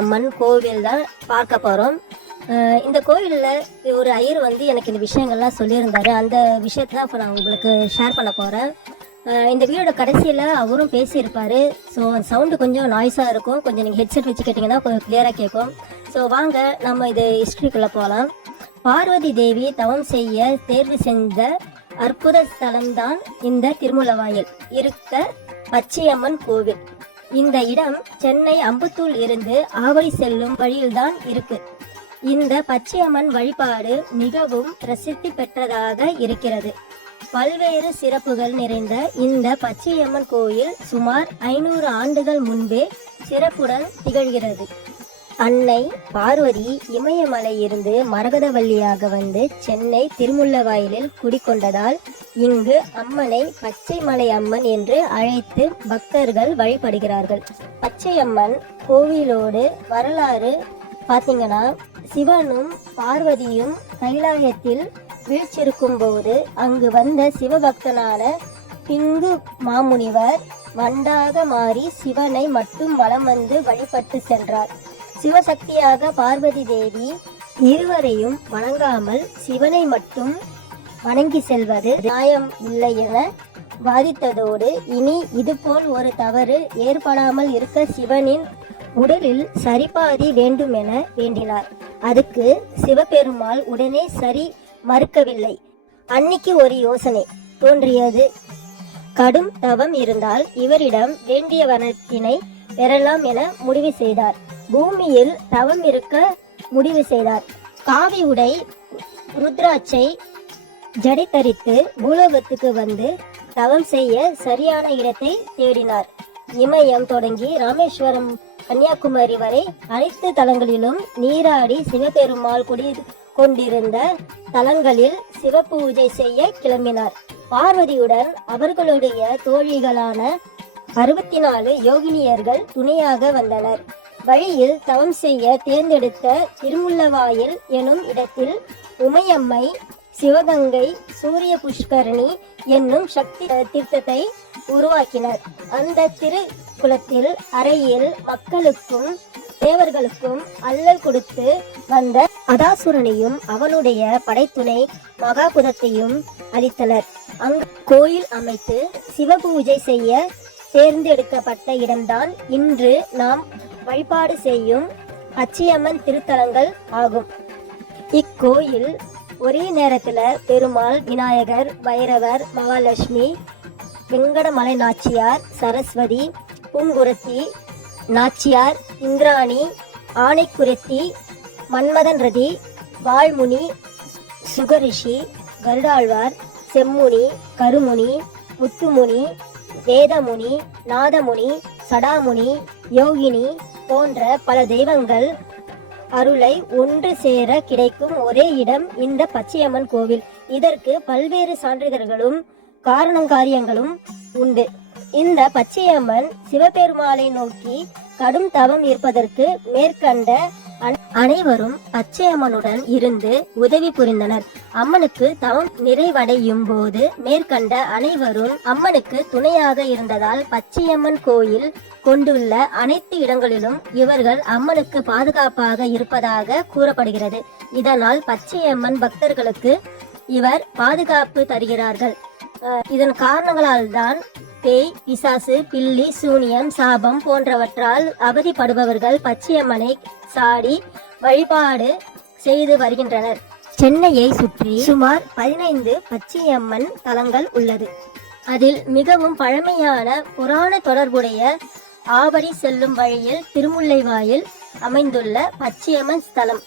அம்மன் கோவில் தான் பார்க்க போகிறோம் இந்த கோவிலில் ஒரு ஐயர் வந்து எனக்கு இந்த விஷயங்கள்லாம் சொல்லியிருந்தாரு. அந்த விஷயத்தை தான் இப்போ நான் உங்களுக்கு ஷேர் பண்ண போகிறேன் இந்த வீடியோட கடைசியில் அவரும் பேசியிருப்பாரு. ஸோ அந்த சவுண்டு கொஞ்சம் நாய்ஸாக இருக்கும். கொஞ்சம் நீங்கள் ஹெட்செட் வச்சு கேட்டிங்கன்னா கொஞ்சம் கிளியராக கேட்கும். ஸோ வாங்க நம்ம இது ஹிஸ்ட்ரிக்குள்ளே போகலாம் பார்வதி தேவி தவம் செய்ய தேர்வு செஞ்ச அற்புத ஸ்தலம்தான் இந்த திருமூலவாயில். இருக்க பச்சையம்மன் கோவில். இந்த இடம் சென்னை அம்பத்தூர் இருந்து ஆவடி செல்லும் வழியில்தான் இருக்கு. இந்த பச்சையம்மன் வழிபாடு மிகவும் பிரசித்தி பெற்றதாக இருக்கிறது. பல்வேறு சிறப்புகள் நிறைந்த இந்த பச்சையம்மன் கோயில் சுமார் ஐநூறு ஆண்டுகள் முன்பே சிறப்புடன் திகழ்கிறது. அன்னை பார்வதி இமயமலையிலிருந்து மரகதவல்லியாக வந்து சென்னை திருமுல்லவாயிலில் குடிக்கொண்டதால் இங்கு அம்மனை பச்சைமலை அம்மன் என்று அழைத்து பக்தர்கள் வழிபடுகிறார்கள். பச்சையம்மன் கோவிலோடு வரலாறு பார்த்தீங்கன்னா சிவனும் பார்வதியும் கைலாயத்தில் வீழ்ச்சிருக்கும் போது அங்கு வந்த சிவபக்தனான பிங்கு மாமுனிவர் வண்டாக மாறி சிவனை மட்டும் வலம் வந்து வழிபட்டு சென்றார். சிவசக்தியாக பார்வதி தேவி இருவரையும் வணங்காமல் சிவனை மட்டும் வணங்கி செல்வது நியாயம் இல்லை என வாதித்ததோடு இனி இதுபோல் ஒரு தவறு ஏற்படாமல் இருக்க சிவனின் உடலில் சரிபாதி வேண்டும் என வேண்டினார். அதுக்கு சிவபெருமாள் உடனே சரி மறுக்கவில்லை. அன்னிக்கு ஒரு யோசனை தோன்றியது. கடும் தவம் இருந்தால் இவரிடம் வேண்டிய வனத்தினை பெறலாம் என முடிவு செய்தார். பூமியில் தவம் இருக்க முடிவு செய்தார். காவி உடை ருத்ராட்சை ஜடை தரித்து பூலோகத்துக்கு வந்து தவம் செய்ய சரியான இடத்தை தேடினார். இமயம் தொடங்கி ராமேஸ்வரம் கன்னியாகுமரி வரை அனைத்து தலங்களிலும் நீராடி சிவபெருமாள் குடி கொண்டிருந்த தலங்களில் சிவபூஜை செய்ய கிளம்பினார். பார்வதியுடன் அவர்களுடைய தோழிகளான அறுபத்தி நாலு யோகினியர்கள் துணையாக வந்தனர். வழியில் தவம் செய்ய தேர்ந்தெடுத்த திருமுல்லவாயில் எனும் இடத்தில் உமையம்மை சிவகங்கை சூரிய புஷ்கரணி என்னும் சக்தி தீர்த்தத்தை உருவாக்கினர். அந்த திருக்குளத்தில் அறையில் மக்களுக்கும் தேவர்களுக்கும் அல்லல் கொடுத்து வந்த அதாசுரனையும் அவனுடைய படைத்துணை மகாபுதத்தையும் அளித்தனர் அங்கு கோயில் அமைத்து சிவபூஜை செய்ய தேர்ந்தெடுக்கப்பட்ட இடம்தான் இன்று நாம் வழிபாடு செய்யும் அச்சியம்மன் திருத்தலங்கள் ஆகும். இக்கோயில் ஒரே நேரத்தில் பெருமாள் விநாயகர் பைரவர் மகாலட்சுமி வெங்கடமலை நாச்சியார் சரஸ்வதி பூங்குரத்தி நாச்சியார் இந்திராணி ஆனைக்குரத்தி மன்மதன் ரதி வாழ்முனி சுகரிஷி கருடாழ்வார் செம்முனி கருமுனி முத்துமுனி வேதமுனி நாதமுனி சடாமுனி யோகினி போன்ற பல தெய்வங்கள் அருளை ஒன்று சேர கிடைக்கும் ஒரே இடம் இந்த பச்சையம்மன் கோவில். இதற்கு பல்வேறு சான்றிதழ்களும் காரணங்காரியங்களும் உண்டு. இந்த பச்சையம்மன் சிவபெருமாளை நோக்கி கடும் தவம் இருப்பதற்கு மேற்கண்ட அனைவரும் பச்சையம்மனுடன் இருந்து உதவி புரிந்தனர். அம்மனுக்கு தவம் நிறைவடையும் போது மேற்கண்ட அனைவரும் அம்மனுக்கு துணையாக இருந்ததால் பச்சையம்மன் கோயில் கொண்டுள்ள அனைத்து இடங்களிலும் இவர்கள் அம்மனுக்கு பாதுகாப்பாக இருப்பதாக கூறப்படுகிறது. இதனால் பச்சையம்மன் பக்தர்களுக்கு இவர் பாதுகாப்பு தருகிறார்கள். இதன் காரணங்களால் தான் பேய் பிசாசு பில்லி சூனியம் சாபம் போன்றவற்றால் அவதிப்படுபவர்கள் பச்சையம்மனை சாடி வழிபாடு செய்து வருகின்றனர். சென்னையை சுற்றி சுமார் பதினைந்து பச்சையம்மன் தலங்கள் உள்ளது. அதில் மிகவும் பழமையான புராண தொடர்புடைய ஆவடி செல்லும் வழியில் திருமுல்லைவாயில் அமைந்துள்ள பச்சையம்மன் ஸ்தலம்.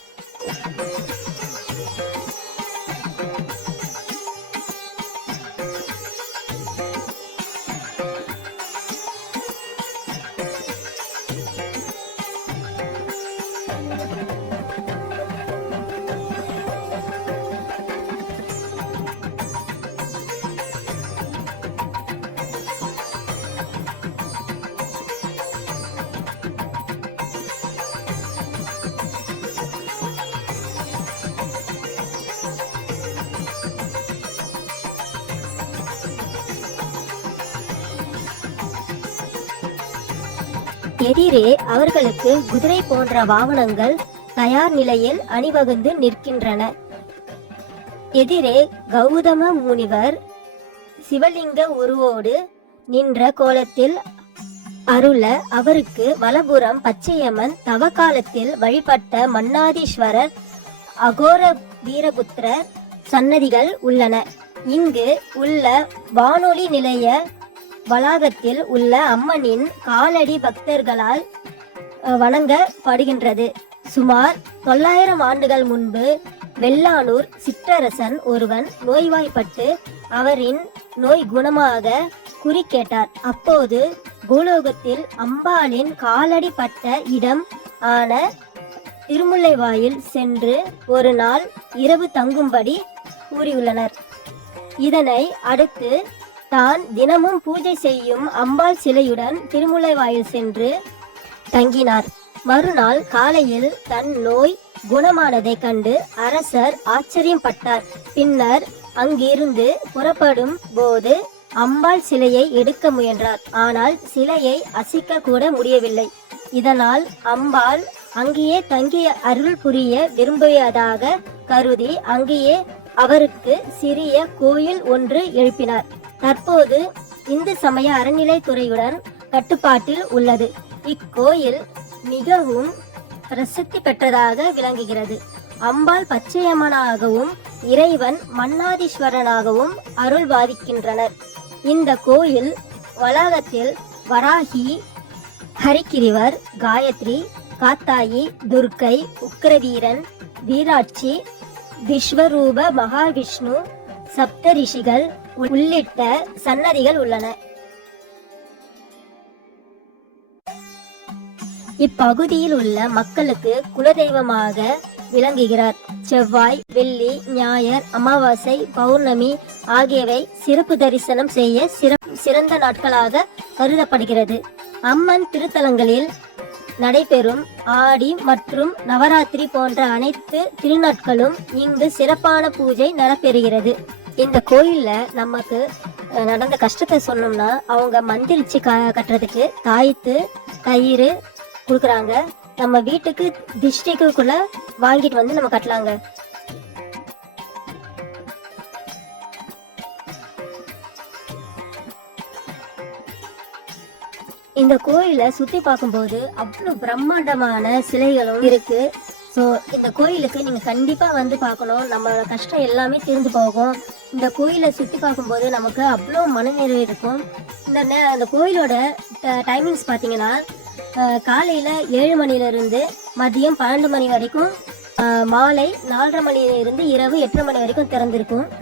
எதிரே அவர்களுக்கு குதிரை போன்ற வாகனங்கள் தயார் நிலையில் அணிவகுந்து நிற்கின்றன. எதிரே கௌதம முனிவர் சிவலிங்க உருவோடு நின்ற கோலத்தில் அருள அவருக்கு வலபுறம் பச்சையம்மன் தவக்காலத்தில் வழிபட்ட மன்னாதீஸ்வரர் அகோர வீரபுத்திரர் சன்னதிகள் உள்ளன. இங்கு உள்ள வானொலி நிலைய வளாகத்தில் உள்ள அம்மனின் காலடி பக்தர்களால் வணங்கப்படுகின்றது. சுமார் தொள்ளாயிரம் ஆண்டுகள் முன்பு வெள்ளானூர் சிற்றரசன் ஒருவன் நோய்வாய்ப்பட்டு அவரின் நோய் குணமாக குறி கேட்டார் அப்போது பூலோகத்தில் அம்பாளின் காலடி பட்ட இடம் ஆன திருமுல்லைவாயில் சென்று ஒரு நாள் இரவு தங்கும்படி கூறியுள்ளனர். இதனை அடுத்து தான் தினமும் பூஜை செய்யும் அம்பாள் சிலையுடன் திருமுல்லைவாயில் சென்று தங்கினார். மறுநாள் காலையில் தன் நோய் குணமானதைக் கண்டு அரசர் ஆச்சரியப்பட்டார். பின்னர் அங்கிருந்து புறப்படும் போது அம்பாள் சிலையை எடுக்க முயன்றார். ஆனால் சிலையை அசைக்க கூட முடியவில்லை. இதனால் அம்பாள் அங்கேயே தங்கி அருள் புரிய விரும்பியதாக கருதி அங்கேயே அவருக்கு சிறிய கோயில் ஒன்று எழுப்பினார். தற்போது இந்து சமய அறநிலைத்துறையுடன் கட்டுப்பாட்டில் உள்ளது. இக்கோயில் மிகவும் பிரசித்தி பெற்றதாக விளங்குகிறது. அம்பாள் பச்சையம்மனாகவும் இறைவன் மன்னாதீஸ்வரனாகவும் அருள் பாதிக்கின்றனர் இந்த கோயில் வளாகத்தில் வராகி ஹரிக்கிரிவர் காயத்ரி காத்தாயி துர்க்கை உக்கிரவீரன் வீராட்சி விஸ்வரூப மகாவிஷ்ணு சப்த ரிஷிகள் உள்ளிட்ட சன்னதிகள் உள்ளன. இப்பகுதியில் உள்ள மக்களுக்கு குலதெய்வமாக விளங்குகிறார். செவ்வாய் வெள்ளி ஞாயர் அமாவாசை பௌர்ணமி ஆகியவை சிறப்பு தரிசனம் செய்ய சிற- சிறந்த நாட்களாக கருதப்படுகிறது. அம்மன் திருத்தலங்களில் நடைபெறும் ஆடி மற்றும் நவராத்திரி போன்ற அனைத்து திருநாட்களும் இங்கு சிறப்பான பூஜை நடைபெறுகிறது. இந்த கோயில்ல நமக்கு நடந்த கஷ்டத்தை சொன்னோம்னா அவங்க மந்திரிச்சு க கட்டுறதுக்கு தாயத்து கயிறு கொடுக்குறாங்க. நம்ம வீட்டுக்கு திஷ்டிக்குள்ள வாங்கிட்டு வந்து நம்ம கட்டலாங்க. இந்த கோயிலை சுத்தி பார்க்கும்போது அவ்வளவு பிரம்மாண்டமான சிலைகளும் இருக்கு. ஸோ இந்த கோயிலுக்கு நீங்கள் கண்டிப்பாக வந்து பார்க்கணும். நம்மளோட கஷ்டம் எல்லாமே தீர்ந்து போகும். இந்த கோயிலை சுற்றி பார்க்கும்போது நமக்கு அவ்வளோ மனநிறைவு இருக்கும். இந்த நே- அந்த கோயிலோட டைமிங்ஸ் பார்த்தீங்கன்னா காலையில் ஏழு மணிலேருந்து மதியம் பன்னெண்டு மணி வரைக்கும் மாலை நாலரை மணியிலிருந்து இரவு எட்டரை மணி வரைக்கும் திறந்திருக்கும்.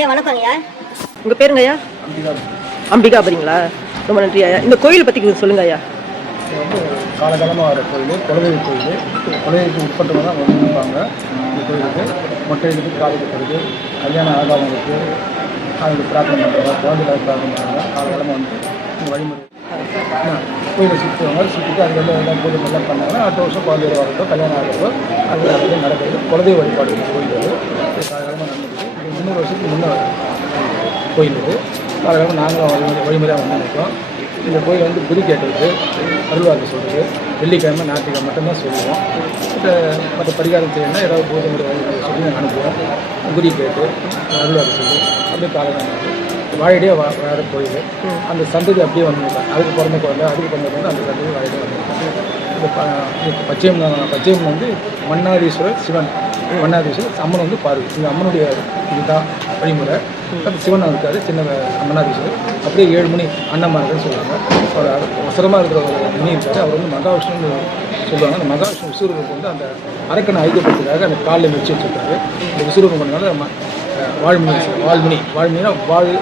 ஐயா வணக்கம் ஐயா. உங்க பேருங்க ஐயா? அம்பிகாபுரிங்களா? ரொம்ப நன்றி ஐயா. இந்த கோயில் பத்தி கொஞ்சம் சொல்லுங்க ஐயா. காலகாலமாக வர கோயில் குலதெய்வ கோயில். குலதெய்வத்துக்கு உட்பட்டவங்க தான் வந்து இருப்பாங்க. இந்த கோயிலுக்கு மொட்டை எடுத்து காலை கட்டுறது கல்யாணம் ஆகாதவங்களுக்கு அவங்களுக்கு பிரார்த்தனை பண்ணுறாங்க குழந்தைகளை பிரார்த்தனை பண்ணுறாங்க காலகாலமாக வந்து இந்த வழிமுறை. கோயிலை சுற்றுவாங்க சுற்றிட்டு அதுக்கு வந்து எல்லாம் பூஜை எல்லாம் பண்ணாங்கன்னா அடுத்த வருஷம் குழந்தைய வரதோ கல்யாணம் ஆகிறதோ அது நடக்கிறது. குலதெய்வ வழிபாடு கோயில் காலகாலமாக நடந்துருக்கு இது முந்நூறு வருஷத்துக்கு முன்னே கோயில் இது காலகாலமாக நாங்களும் வழிமுறை வழிமுறையாக வந்துருக்கோம் இந்த கோயில் வந்து குரு கேட்குறது அருள்வாக்கு சொல்கிறது வெள்ளிக்கிழமை ஞாயிற்றுக்கிழமை மட்டும்தான் சொல்லுவோம். மற்ற மற்ற பரிகாரம் செய்யணும்னா ஏதாவது பூஜை முறை வழிமுறை சொல்லி நாங்கள் அனுப்புவோம் குரு கேட்டு அருள்வாக்கு சொல்லி அப்படியே காலகாலம் வாழையே வா வாழ கோயில். அந்த சந்ததி அப்படியே வந்துருக்காங்க அதுக்கு பிறந்த குழந்தை அதுக்கு பிறந்த குழந்தை அந்த சந்ததி வாழையே வந்துருக்காங்க இந்த ப பச்சையம் பச்சையம் வந்து மன்னாதீஸ்வரர் சிவன். மன்னாதீஸ்வரர் அம்மன் வந்து பார்வை இது அம்மனுடைய இதுதான் வழிமுறை. சிவன் இருக்காரு சின்ன மன்னாதீஸ்வரர் அப்படியே ஏழு மணி அண்ணம்மார்கள் சொல்லுவாங்க. அவர் அவசரமாக இருக்கிற ஒரு மணி இருக்காரு. அவர் வந்து மகாவிஷ்ணுன்னு சொல்லுவாங்க. அந்த மகாவிஷ்ணு விசுரூபம் வந்து அந்த அரக்கனை ஐக்கியப்படுத்துறதுக்காக அந்த காலில் மிச்சு வச்சுருக்காரு. இந்த விசுரூபம் பண்ணனால ம- வாழ்மணி வாழ்மணினா வாழ்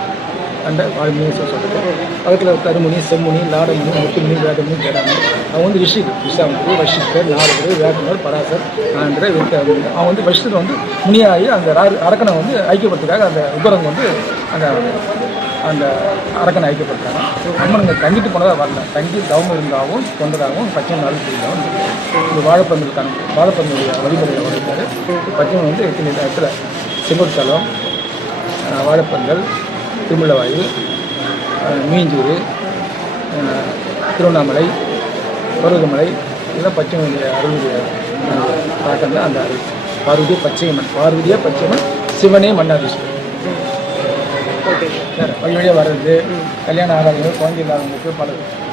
அந்த வால்மணி சொல்கிறது பக்கத்தில் கருமுனி செம்முனி லாடமணி முத்துமணி வேதமுனி கேடாமணி அவன் வந்து ரிஷி விசாமணி வஷிஷ்டர் நாரதர் வேதனர் பராசர் ஆந்திர விருத்த அவன் வந்து வஷிஷ்டர் வந்து முனியாகி அந்த அரக்கனை வந்து ஐக்கியப்படுத்துக்காக அந்த உபரங்க வந்து அந்த அந்த அரக்கனை ஐக்கியப்படுத்துறாங்க. அம்மனுங்க தங்கிட்டு போனதாக வரல. தங்கி தவம் இருந்தாகவும் கொண்டதாகவும் பச்சை நாள் செய்தாகவும் இந்த வாழைப்பந்தலுக்கான வாழைப்பந்தலுடைய வழிமுறையில் வளர்த்தாரு பச்சை வந்து எத்தனை இடத்துல செங்கோட்சலம் வாழைப்பந்தல் திருமுள்ளவாயு அஹ், மீஞ்சூர் திருவண்ணாமலை பருவதமலை இதெல்லாம் பச்சைமனுடைய அருளுடைய தாக்கம் தான் அந்த அருள். பார்வதி பச்சையம்மன் பார்வதியா பச்சையம்மன் சிவனே மன்னாதீஸ்வரர் வேறு வழி வழியாக வர்றது கல்யாணம் ஆகாதவங்க குழந்தை இல்லாதவங்களுக்கு பல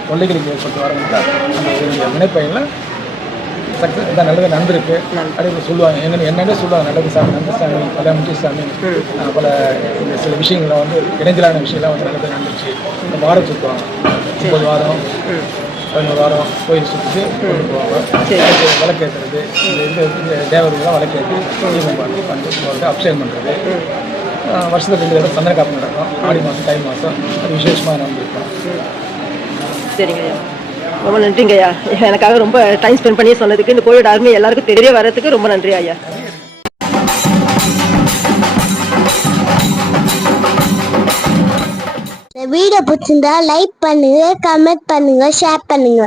தொல்லைகளுக்கு ஏற்பட்டு வரவங்களுக்கு அந்த வினைப்பயனில் சக்ஸஸ் இதான் நல்லது நடந்திருக்கு. அப்படியே சொல்லுவாங்க என்ன என்னென்ன சொல்லுவாங்க நல்லது சாமி நல்லது சாமி பல முக்கிய சாமி. பல இந்த சில விஷயங்கள்லாம் வந்து இடைஞ்சலான விஷயம்லாம் வந்து நல்லது நடந்துச்சு. இந்த வாரம் சுற்றுவாங்க ஒன்பது வாரம் பதினோரு வாரம் கோயில் சுற்றிட்டு கொண்டு போவாங்க. விளக்கேற்றுறது இந்த இந்த தேவர்கள்லாம் விளக்கேற்றி தீபம் பார்த்து பண்ணி போகிறது அபிஷேகம் பண்ணுறது வருஷத்துக்கு ரெண்டு தடவை காப்பு நடக்கும். ஆடி மாதம் தை மாதம் அது விசேஷமாக நடந்திருக்கும். சரிங்க ரொம்ப நன்றிங்க ஐயா. எனக்காக ரொம்ப டைம் ஸ்பெண்ட் பண்ணி சொன்னதுக்கு இந்த கோவிட் ஆர்மி எல்லாருக்கும் தெரிய வரதுக்கு ரொம்ப நன்றி ஐயா. வீடியோ பிடிச்சிருந்தா லைக் பண்ணுங்க கமெண்ட் பண்ணுங்க ஷேர் பண்ணுங்க.